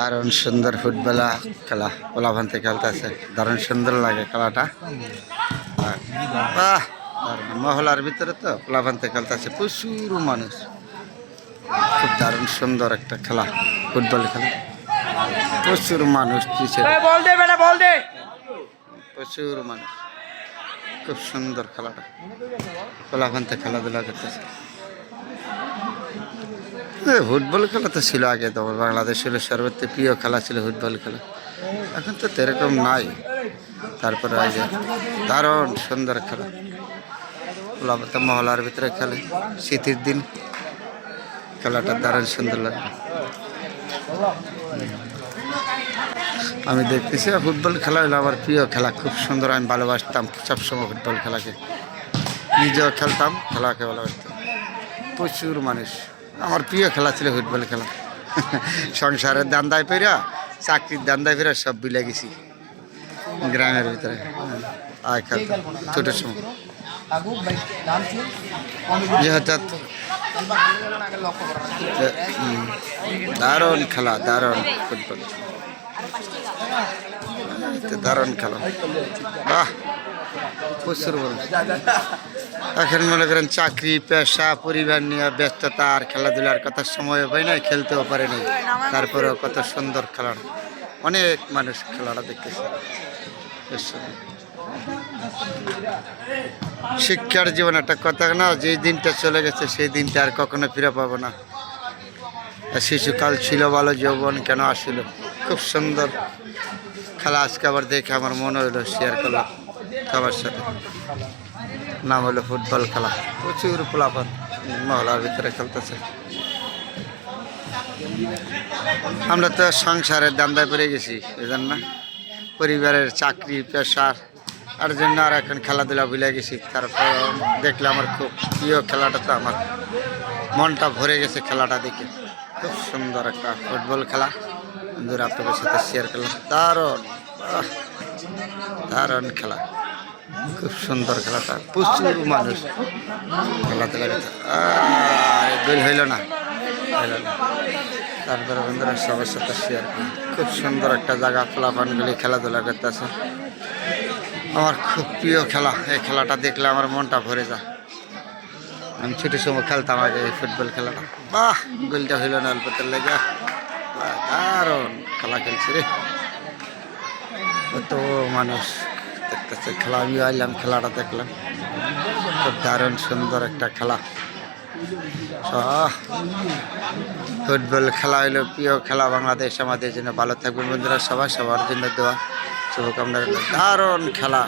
দারুণ সুন্দর ফুটবল খেলা পোলাভান থেকে খেলতেছে। দারুণ সুন্দর লাগে খেলাটা। বাহ। মহলার ভিতরে তো পোলাভান থেকে খেলতেছে প্রচুর মানুষ। খুব দারুণ সুন্দর একটা খেলা ফুটবল খেলা। প্রচুর মানুষ প্রচুর মানুষ। খুব সুন্দর খেলাটা। পোলাভান থেকে খেলাধুলা করতেছে। ফুটবল খেলা তো ছিল আগে তো, বাংলাদেশের সর্বত্র প্রিয় খেলা ছিল ফুটবল খেলা। এখন তো সেরকম নাই। তারপরে যে দারুণ সুন্দর খেলা। পোলাপাতা মহলার ভিতরে খেলে শীতের দিন। খেলাটা দারুণ সুন্দর লাগে আমি দেখতেছি ফুটবল খেলা হলো আমার প্রিয় খেলা। খুব সুন্দর, আমি ভালোবাসতাম সবসময় ফুটবল খেলাকে। নিজেও খেলতাম, খেলাকে ভালোবাসতাম। প্রচুর মানুষ। আমার প্রিয় খেলা ছিল ফুটবল খেলা। সংসারের দান্দায় পেরা চাকরির দান্দায় পেরা সব বিলে গেছি। গ্রামের ভিতরে। আয় সময়। দারুণ খেলা, দারুণ ফুটবল। দারুণ খেলা। বাহ! প্রচুর এখন মনে করেন চাকরি, পেশা, পরিবার নিয়ে ব্যস্ততা আর খেলাধুলার কথা সময় হয় না খেলতেও পারে নাই। তারপরেও কত সুন্দর খেলা অনেক মানুষ খেলাটা দেখতেছে। শিক্ষার জীবন একটা কথা না যে দিনটা চলে গেছে, সেই দিনটা আর কখনো ফিরে পাবো না। শিশুকাল ছিল ভালো, যৌবন কেন আসিল? খুব সুন্দর। খেলা আজকে আবার দেখে আমার মনে হলো শেয়ার করলাম। সবার সাথে। নাম হলো ফুটবল খেলা। প্রচুর পোলাপান মহলার ভিতরে খেলতেছে। আমরা তো সংসারের দান্দায় পড়ে গেছি এজন্য পরিবারের চাকরি পেশার আর জন্য আর এখন খেলাধুলা ভুলে গেছি। তারপর দেখলে আমার খুব প্রিয় খেলাটা তো আমার। মনটা ভরে গেছে খেলাটা দেখে। খুব সুন্দর একটা ফুটবল খেলা। বন্ধুরা আপনাদের সাথে শেয়ার করলাম। আহ, দারুণ খেলা। খুব সুন্দর খেলাটা। প্রচুর মানুষ করতে আহ, গোল হইল না। হইল না। তারপরে বন্ধুরা সবার সাথে শেয়ার করি। খুব সুন্দর একটা জায়গা ফলাফানগুলি খেলাধুলা করতেছে। আমার খুব প্রিয় খেলা। এই খেলাটা দেখলে আমার মনটা ভরে যায়। আমি ছোটোর সময় খেলতাম আগে এই ফুটবল খেলাটা। বাহ গোলটা হইল না অল্পতের লেগে। দারুণ খেলা খেলছি রে। কত মানুষ দেখতেছে। খেলা, আমি আইলাম, খেলাটা দেখলাম। খুব দারুণ, সুন্দর একটা খেলা। ফুটবল খেলা হইল, প্রিয় খেলা বাংলাদেশ, আমাদের জন্য ভালো থাকবে বন্ধুরা। সবাই সবার জন্য দেওয়া শুভকামনা। দারুণ খেলা।